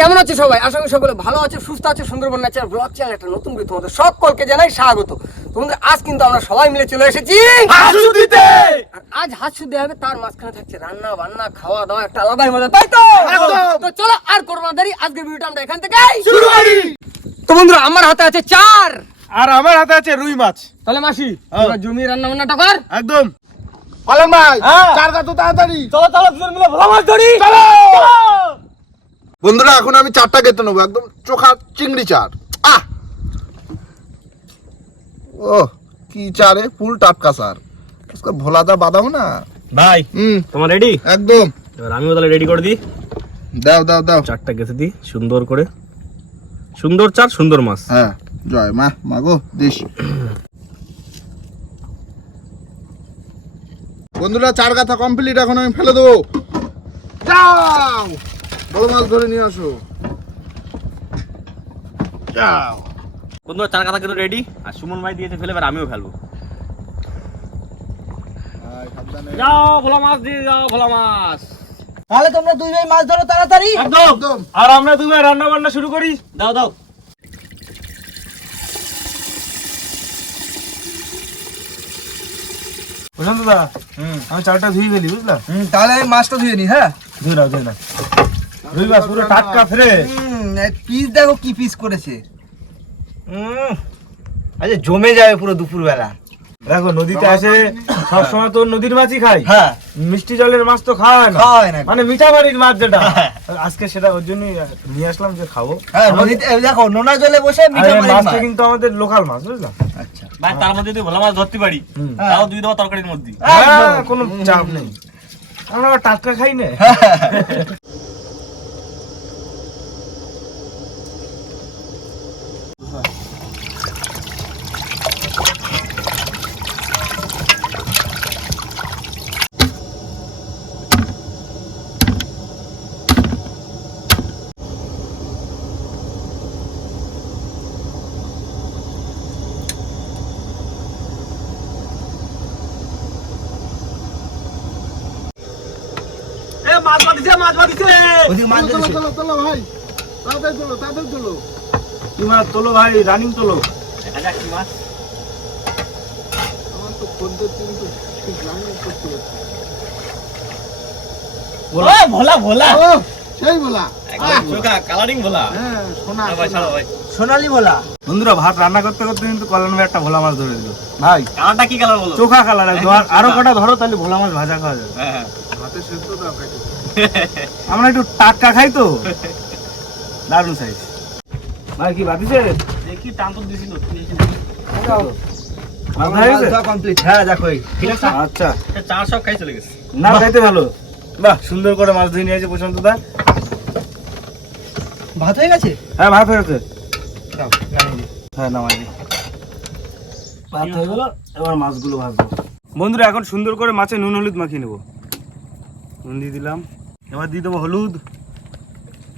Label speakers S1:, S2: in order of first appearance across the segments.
S1: কেমন আছে সবাই? আশা করি সকলে ভালো আছে সুস্থ আছে সুন্দরবন ন্যাচারাল ব্লগ চ্যানেল একটা নতুন ভিডিও তোমাদের সকলকে জানাই স্বাগত। তো বন্ধুরা আজ কিন্তু আমরা সবাই মিলে চলে এসেছি আজ হাত শুদ্ধ হবে তার মাঝখানে থাকছে রান্না বান্না খাওয়া দাওয়া একটা আলাদাই মজা তাই তো? তো চলো আর করব না দেরি আজকের ভিডিওটা আমরা এখান থেকে
S2: শুরু করি।
S1: তো বন্ধুরা আমার হাতে আছে চার।
S2: আর আমার হাতে আছে রুই মাছ।
S1: তাহলে মাসি। জমি রান্না বান্নাটা কর।
S2: একদম। পালন ভাই
S1: হ্যাঁ।
S2: চার তো তাড়াতাড়ি।
S1: চলো চলো দুজন মিলে ভোলা মাছ ধরি।
S2: চলো।
S3: বন্ধুরা এখন আমি চারটা খেতে নেবো একদম চোখা চিংড়ি চার আহ ও কি চারে ফুল টাটকা সার उसका ভোলা দা বাদাম না
S4: ভাই
S3: হুম
S4: তোমার রেডি
S3: একদম
S4: এবার আমিও তাহলে রেডি করে দিই
S3: দাও দাও দাও
S4: চারটা গেছে দিই সুন্দর করে সুন্দর চার সুন্দর মাছ
S3: হ্যাঁ জয় মা মাগো দিস বন্ধুরা চার গাথা কমপ্লিট এখন আমি ফেলে দেবো যাও বড় মাছ ধরে নিয়ে আসো। যাও।
S4: বন্ধুরা চার কাটা কিন্তু রেডি আর সুমন ভাই দিয়েছে ফেলে এবার আমিও ফেলব। যাও ভোলা মাছ দিয়ে যাও ভোলা মাছ।
S1: তাহলে তোমরা দুই ভাই মাছ ধরো তাড়াতাড়ি।
S4: একদম।
S3: একদম।
S2: আর আমরা দুবার রান্না বান্না শুরু করি।
S4: দাও দাও।
S2: প্রশান্ত দা আমি চারটা ধুয়ে ফেলি বুঝলা?
S5: তাহলে আমি মাছটা ধুয়ে নি হ্যাঁ?
S2: ধুয়ে নাও ধুয়ে নাও রুই মাছ পুরো টাটকা ফ্রেশ
S5: পিস দেখো কি পিস করেছে। আচ্ছা জমে যাবে পুরো দুপুর বেলা
S2: দেখো নদীতে আসে সব সময় তো নদীর মাছই খাই
S5: হ্যাঁ।
S2: মিষ্টি জলের মাছ তো খাওয়া হয় না।
S5: হয়।
S2: মানে মিঠা বাড়ির মাছ যেটা। আজকে সেটা ওর জন্যই নিয়ে আসলাম যে খাব।
S5: হ্যাঁ নদীতে দেখো নোনা জলে বসে মিঠা মাছ
S2: মাছটা কিন্তু আমাদের লোকাল মাছ বুঝলাম
S5: আচ্ছা।
S4: ভাই তার মধ্যে যদি ভোলা মাছ ধরতে পারি তাও দুই দেওয়া তরকারির মধ্যে।
S2: হ্যাঁ, কোনো চাপ নেই। আমরা আবার টাটকা খাই না।
S4: মাছ বাঁধিছে মাছ বাঁধিছে
S5: ওদিকে মাছ
S3: চলো চলো চলো ভাই। তাড়াতাড়ি চলো তাড়াতাড়ি চলো।
S2: কি মাছ তোলো ভাই? রানিং তোলো।
S4: দেখা যাক কি মাছ।
S3: আমার তো খদ্দের কিন্তু ঠিক করতে পারছি
S4: ও ভোলা ভোলা।
S3: সেই বলা
S4: একদম চোখা কালারিং ভোলা।
S3: হ্যাঁ সোনা
S4: ছাড়ো ভাই ছাড়ো ভাই।
S5: সোনালি বলা
S2: বন্ধুরা ভাত রান্না করতে করতে কিন্তু কল্যাণ ভাই একটা ভোলা মাছ ধরে দিল। ভাই
S4: কালারটা কি কালার বলো?
S2: চোখা কালার আরও কটা ধরো তাহলে ভোলা মাছ ভাজা খাওয়া যাবে।
S4: হ্যাঁ হ্যাঁ।
S3: হাতে সেদ্ধ দাও
S2: আমরা একটু টাটকা খাই তো। দারুণ সাইজ ভাই কি ভাবিছে
S4: দেখি টান তো দিছিল
S2: হয়ে আচ্ছা।
S4: চার সব খাই চলে গেছে।
S2: না খাইতে ভালো। বাহ সুন্দর করে মাছ ধুয়ে নিয়েছে প্রশান্ত দা।
S5: ভাত হয়ে গেছে?
S2: হ্যাঁ ভাত হয়ে গেছে।
S5: দাও, নামিয়ে দিই।
S2: হ্যাঁ নামাই ভাত হয়ে গেল এবার মাছগুলো ভাজবো। বন্ধুরা এখন সুন্দর করে মাছে নুন হলুদ মাখিয়ে নেব। নুন দিয়ে দিলাম। এবার দিয়ে দেবো হলুদ।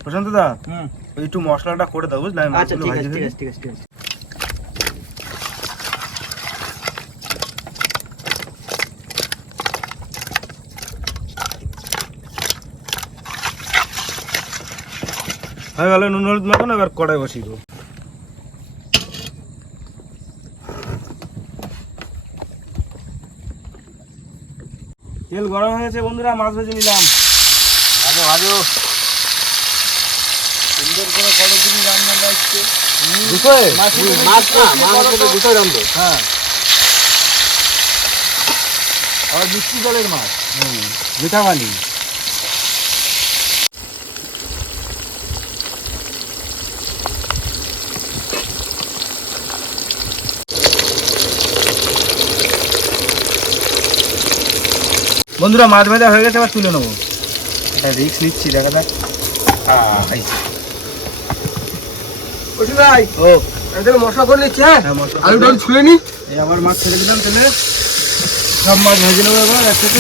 S2: প্রশান্ত দা
S4: হুম।
S2: একটু মশলাটা করে দাও বুঝলে? আমি
S5: আচ্ছা ঠিক আছে ঠিক আছে ঠিক আছে ঠিক আছে।
S2: হয়ে গেল নুন হলুদ মাখানো এবার কড়াই বসিয়ে দেবো। তেল গরম হয়ে গেছে বন্ধুরা মাছ ভেজে নিলাম।
S3: ভাজো ভাজো সুন্দর করে কতদিন রান্নাটা হচ্ছে
S1: মাছ না মাছ দুটোই রান্ধবো
S2: হ্যাঁ।
S3: আর মিষ্টি জলের মাছ।
S2: মিঠা পানি বন্ধুরা মাছ ভাজা হয়ে গেছে আবার তুলে নেব। রিক্স নিচ্ছি দেখা যাক
S1: ভাই
S2: ও
S1: মশলা করে নিচ্ছি হ্যাঁ
S2: হ্যাঁ মশলা
S3: নি
S2: এই আবার মাছ ছেড়ে দিলাম তেলে সব মাছ ভেজে নেব এবার একসাথে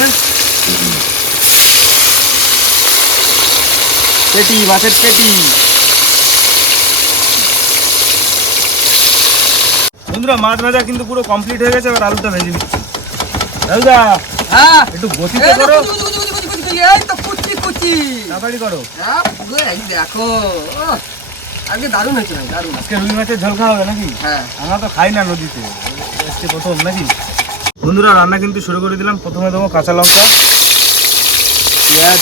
S2: পেটি মাছের পেটি বন্ধুরা মাছ ভাজা কিন্তু পুরো কমপ্লিট হয়ে গেছে এবার আলুটা ভেজে নিচ্ছি দাদা
S1: হ্যাঁ
S2: একটু গতিতে করো
S1: এই তো। নাকি?
S2: তাড়াতাড়ি করো।
S1: হ্যাঁ পুরো দেখো। আজকে দারুণ হয়েছে ভাই দারুণ।
S2: আজকে রুই মাছের ঝোল খাওয়া হবে নাকি?
S1: হ্যাঁ।
S2: আমরা তো খাই না নদীতে। আজকে প্রথম নাকি? বন্ধুরা রান্না কিন্তু শুরু করে দিলাম। প্রথমে দেবো কাঁচা লঙ্কা। পেঁয়াজ।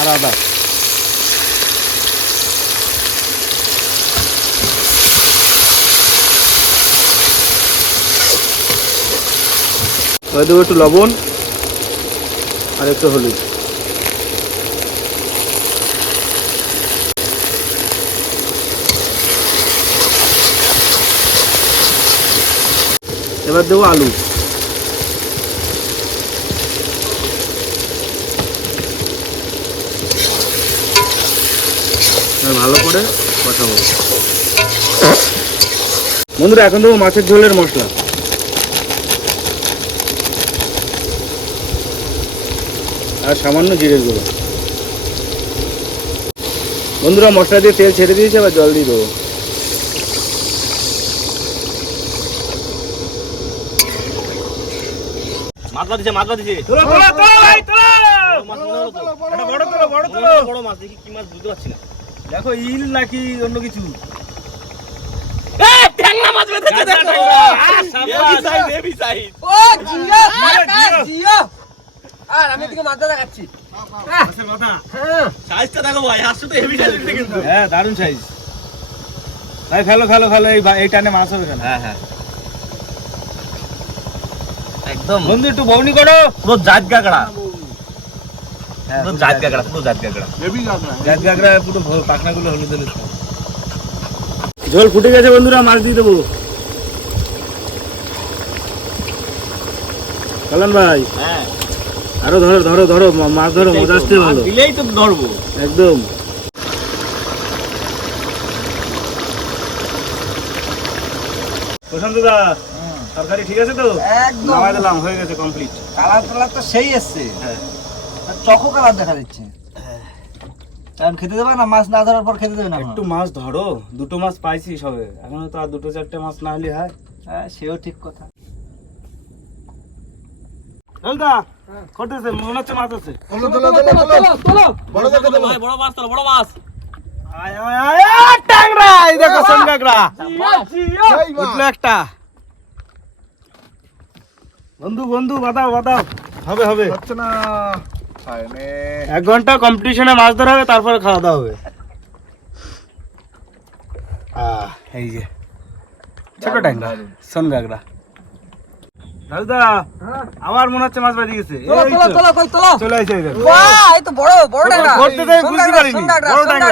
S2: আর আদা। দেবো একটু লবণ। আর একটু হলুদ। এবার দেবো আলু। ভালো করে কষাবো। বন্ধুরা, এখন দেবো মাছের ঝোলের মশলা। আর সামান্য জিরের গুঁড়ো। বন্ধুরা মশলা দিয়ে তেল ছেড়ে দিয়েছে আবার জল দিয়ে দেবো। তোলো তোলো তোলো বড় তোলো বড় তোলো।
S4: বড় মাছ দেখি কি মাছ বুঝতে পারছি না।
S2: দেখো ইল নাকি অন্য কিছু?
S4: মাছ বেঁধেছে দেখো।
S1: ও। আর আমি মাছ দেখাচ্ছি
S2: মাছের
S1: হ্যাঁ।
S4: সাইজটা দেখো ভাই আসলে তো হেভি সাইজ কিন্তু।
S2: হ্যাঁ দারুণ সাইজ ভাই ফেলো ফেলো ফেলো এই এই টানে মাছ হবে কেন
S4: হ্যাঁ হ্যাঁ। একদম।
S2: বন্ধু একটু বউনি করো।
S4: পুরো জাত গাগড়া।
S2: হ্যাঁ,
S4: পুরো জাত গাগড়া পুরো জাত গাগড়া।
S3: হেভি গাছ
S2: জাত গাগরা পুরো পাখনাগুলো হলুদ হলুদ। ঝোল ফুটে গেছে বন্ধুরা মাছ দিয়ে দেবো। কল্যাণ ভাই।
S4: হ্যাঁ।
S2: আরও ধরো ধরো ধরো মাছ ধরো মজা আসতে ভালো।
S4: দিলেই তো ধরবো।
S2: একদম। প্রশান্ত দা ঠিক আছে তো?
S5: একদম।
S2: নামাই দিলাম হয়ে গেছে কমপ্লিট
S5: কালার টালার তো সেই এসছে।
S2: হ্যাঁ।
S5: চকো কালার দেখা যাচ্ছে এখন খেতে দেবে না মাছ না ধরার পর খেতে দেবে না
S2: একটু মাছ ধরো দুটো মাছ পাইছি সবে। এখনও তো আর দুটো চারটে মাছ না হলে হয়।
S5: হ্যাঁ সেও ঠিক কথা।
S2: দা করতেছে মনে হচ্ছে মাছ আছে
S3: তোলো তোলো তোলো। তোলো
S1: তোলো
S3: বড় দেখে তোলো।
S4: ভাই বড় মাছ তো বড় মাছ
S2: আয় আয় আয় আয়, ট্যাংরা! এই দেখো সোনকাকড়া
S1: জিও।
S3: সেই মাছ।
S2: উঠল একটা। বন্ধু বন্ধু বাদাও বাদাও হবে হবে।
S3: হচ্ছে না।
S2: এক ঘণ্টা কম্পিটিশনে মাছ ধরা হবে তারপরে খাওয়া দাওয়া হবে। আহ, এই যে। ছোট ট্যাংরা সোনকাকড়া দাদা আবার মনে হচ্ছে মাছ গেছে।
S1: তোলো তোলো কই তোলো?
S2: চলে
S1: বাহ এই তো বড় বড়
S2: বুঝতে পারিনি। বড় বড়।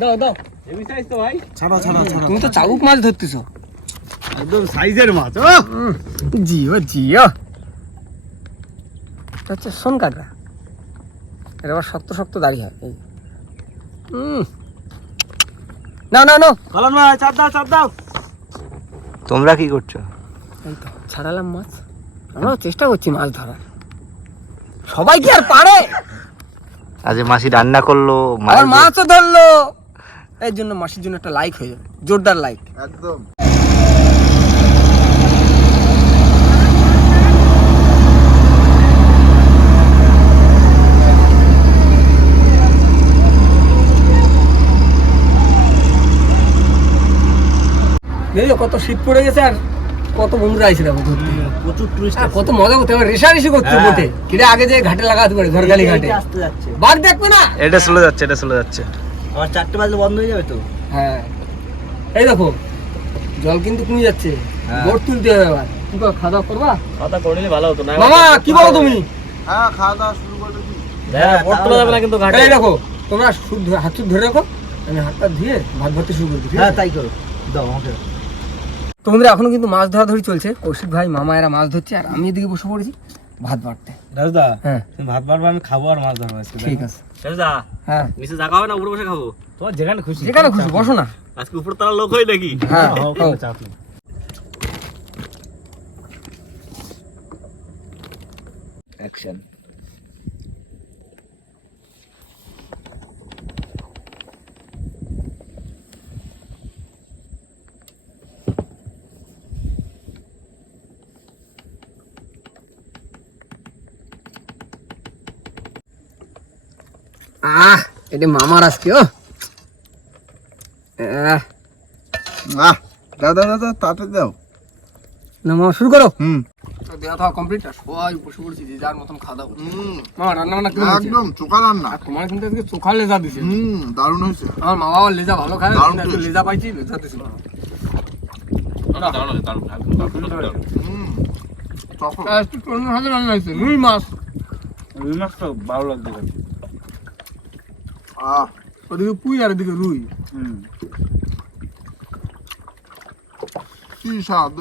S1: দাও দাও।
S4: সাইজ তো ভাই।
S1: তুমি তো চাবুক মাছ ধরতেছো।
S2: একদম সাইজের মাছ ও।
S1: জিও হচ্ছে সোন কাঁকড়া এটা আবার শক্ত শক্ত দাড়ি হয় এই। না না না
S2: কলন ভাই চাপ দাও চাপ দাও।
S5: তোমরা কি করছ?
S1: এই তো ছাড়ালাম মাছ। আমরাও চেষ্টা করছি মাছ ধরার। সবাই কি আর পারে?
S5: আজ মাসি রান্না করল
S1: মাছ মাছও ধরলো। এর জন্য মাসির জন্য একটা লাইক হয়ে যাবে জোরদার লাইক
S3: একদম।
S1: কত শীত পড়ে গেছে আর কত বন্ধুরা আইছে দেখো ঘুরতে।
S2: প্রচুর টুরিস্ট
S1: কত মজা করতে হবে রেশারেশি করতে
S2: হ্যাঁ।
S1: বোটে। কিরে আগে যে ঘাটে লাগাতে পারে ঝড়খালি ঘাটে।
S5: আসতে যাচ্ছে।
S1: বাঘ দেখবে না?
S2: এটা চলে যাচ্ছে এটা চলে যাচ্ছে।
S5: আবার চারটে বাজলে বন্ধ হয়ে যাবে তো?
S1: হ্যাঁ। এই দেখো জল কিন্তু কমে যাচ্ছে।
S5: হ্যাঁ।
S1: বোট তুলতে হবে এবার। কি করো খাওয়া দাওয়া করবা?
S4: করে নিলে ভালো হতো না?
S1: মামা কি বলো তুমি?
S3: হ্যাঁ খাওয়া দাওয়া শুরু
S4: হ্যাঁ বড় তোলা যাবে না কিন্তু ঘাটে।
S1: এই দেখো তোমরা হাত ধরে রাখো। আমি হাতটা ধুয়ে ভাত ভরতে শুরু করছি
S5: হ্যাঁ তাই করো। দাও আমাকে।
S1: তো বন্ধুরা এখনও কিন্তু মাছ ধরাধরি চলছে। কৌশিক ভাই মামা এরা মাছ ধরছে আর আমি এদিকে বসে পড়েছি ভাত বাড়তে।
S2: রাজদা
S1: হ্যাঁ।
S2: ভাত বাড়বো আমি খাব আর মাছ ধরবো আজকে
S1: ঠিক আছে। হ্যাঁ।
S4: নিচে জায়গা হবে না উপরে বসে খাব?
S2: তোমার যেখানে খুশি
S1: যেখানে খুশি বসো না।
S4: আজকে উপর তলা লোক নাকি?
S1: হ্যাঁ।
S5: অ্যাকশন
S1: আহ এটা মামার আজকে ও। আহ,
S3: আহ দাও দাও
S1: না মামা শুরু করো।
S3: হুম।
S1: দেওয়া থাকা কমপ্লিট আর সবাই বসে পড়েছি যে যার মতন খাওয়া দাওয়া মামা রান্না বান্না কেমন
S3: একদম চোখা রান্না।
S1: আর তোমার কিন্তু আজকে চোখার লেজা দিছে।
S3: হুম দারুণ হয়েছে।
S1: আমার মা বাবার লেজা ভালো খায় আজকে লেজা পাইছি লেজা দিছিল
S3: হুম চকো
S1: একটু অন্য হাতে রান্না হয়েছে রুই মাছ।
S2: রুই মাছ তো ভালো লাগছে
S1: ওদিকে পুই আর এদিকে রুই।
S2: হুম।
S3: কি স্বাদ?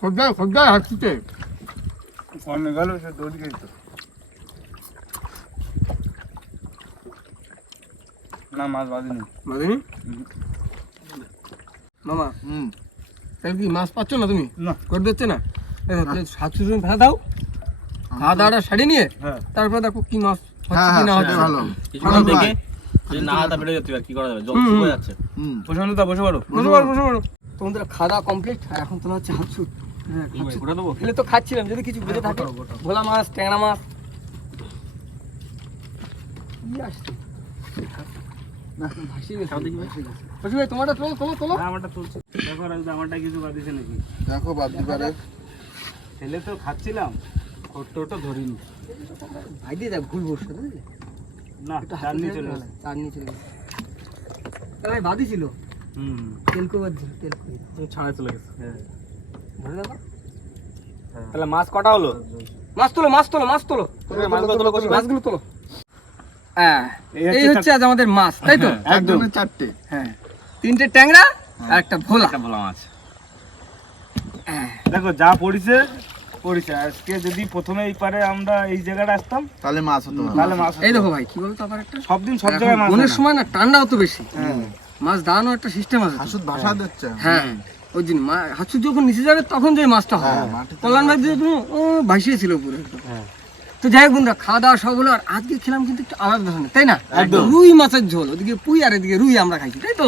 S1: খদ্দায় খদ্দায় হাসিতে।
S2: অনেক গেল সে দৌড় গেছে তো। না মাছ বাঁধিনি।
S1: মামা
S3: হুম।
S1: তাহলে কি মাছ পাচ্ছ না তুমি?
S2: না।
S1: করে দিচ্ছে না? সাতশো জন ফেলা দাও। খাওয়া দাওয়াটা সারি নিয়ে
S2: হ্যাঁ।
S1: তারপরে দেখো কি মাছ
S3: হ্যাঁ হ্যাঁ সেটাই ভালো।
S4: কিছুক্ষণ দেখে যদি না হাতা বেড়ে যেতে কি করা যাবে? জল
S1: হুম, হুম।
S4: শুকিয়ে যাচ্ছে।
S3: হুম।
S2: প্রশান্ত বসে পারো
S1: বসে পড়ো। বসে পড়ো। তোমাদের খাওয়া দাওয়া কমপ্লিট এখন তোমার হচ্ছে হাতছু হ্যাঁ খাচ্ছি।
S4: ওটা দেবো?
S1: ফেলে তো খাচ্ছিলাম যদি কিছু বেঁচে থাকে। ভোলা মাছ ট্যাংরা মাছ। কি আসছে? না, ভাসিয়ে গেছে, ভাসিয়ে গেছে। বসু ভাই, তোমারটা তোলো, তোলো, তোলো।
S2: হ্যাঁ, আমারটা চলছে দেখো রাজদা আমারটা কিছু
S3: দেখো বাদি পারে
S2: ছেলে তো খাচ্ছিলাম ফটো ধরিনি।
S1: ভাই দিয়ে দেখ, ভুল বসছে, বুঝলি?
S2: না
S1: একটু হাতে
S2: চলে
S1: গেল,
S2: গেছে
S1: চাটনি চলে গেছে। ভাই বাদি ছিল।
S2: হুম।
S1: তেলকো বাদ তেলকো
S2: ছাড়াই চলে গেছে
S1: ধরে দেখো
S2: তাহলে মাছ কটা হলো?
S1: মাছ তোলো মাছ তোলো মাছ তোলো।
S2: মাছগুলো তোলো,
S1: হ্যাঁ
S2: এই হচ্ছে
S1: আজ আমাদের মাছ তাই তো?
S3: একদম। চারটে।
S1: হ্যাঁ। তিনটে ট্যাংরা আর একটা ভোলা।
S4: বলা মাছ।
S1: হ্যাঁ।
S2: দেখো যা পড়িছে পড়িছে আজকে যদি প্রথমে এই পারে আমরা এই জায়গাটা আসতাম
S3: তাহলে মাছ হতো
S2: তাহলে মাছ
S1: এই দেখো ভাই কি বলতো আবার একটা?
S2: সব দিন সব জায়গায় মাছ
S1: বনের সময় না ঠান্ডাও তো বেশি। মাছ দাঁড়ানো একটা সিস্টেম আছে
S3: হাসুদ ভাষা দিচ্ছে।
S1: হ্যাঁ। ওই দিন মা হাসু যখন নিচে যাবে তখন যে মাছটা হয়।
S3: হ্যাঁ,
S1: কল্যাণ ভাই দিয়ে তুমি ও ভাসিয়ে ছিল পুরো একদম।
S2: হ্যাঁ।
S1: তো যাই হোক বন্ধুরা খাওয়া দাওয়া সব হলো আর আজকে খেলাম কিন্তু একটু আলাদা ধরনের তাই না? রুই মাছের ঝোল ওদিকে পুই আর এদিকে রুই আমরা খাইছি তাই তো?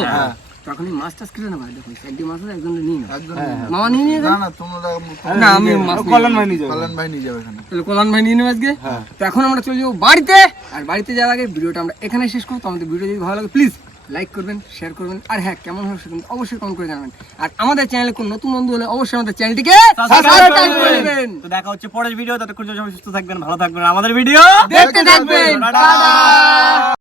S1: মাছ টাছ খেলে না ভাই একটি মাছ একজন নিয়ে নাও। মামা নিয়ে নিয়ে
S3: না না তোমরা
S1: না আমি
S2: কল্যাণ ভাই নিয়ে যাবে।
S3: কল্যাণ ভাই নিয়ে যাবে এখানে।
S1: তাহলে কল্যাণ ভাই নিয়ে নেবে আজকে? তো এখন আমরা চলে যাব বাড়িতে। আর বাড়িতে যাওয়ার আগে ভিডিওটা আমরা এখানে শেষ করব। ভিডিও যদি ভালো লাগে প্লিজ লাইক করবেন শেয়ার করবেন। আর হ্যাঁ কেমন সেটা অবশ্যই কমেন্ট করে জানাবেন। আর আমাদের চ্যানেলে কোন নতুন বন্ধু হলে অবশ্যই আমাদের চ্যানেলটিকে সাবস্ক্রাইব করে
S4: তো দেখা হচ্ছে পরের ভিডিও ততক্ষণ সবাই সুস্থ থাকবেন ভালো থাকবেন। আমাদের ভিডিও
S1: দেখতে থাকবেন।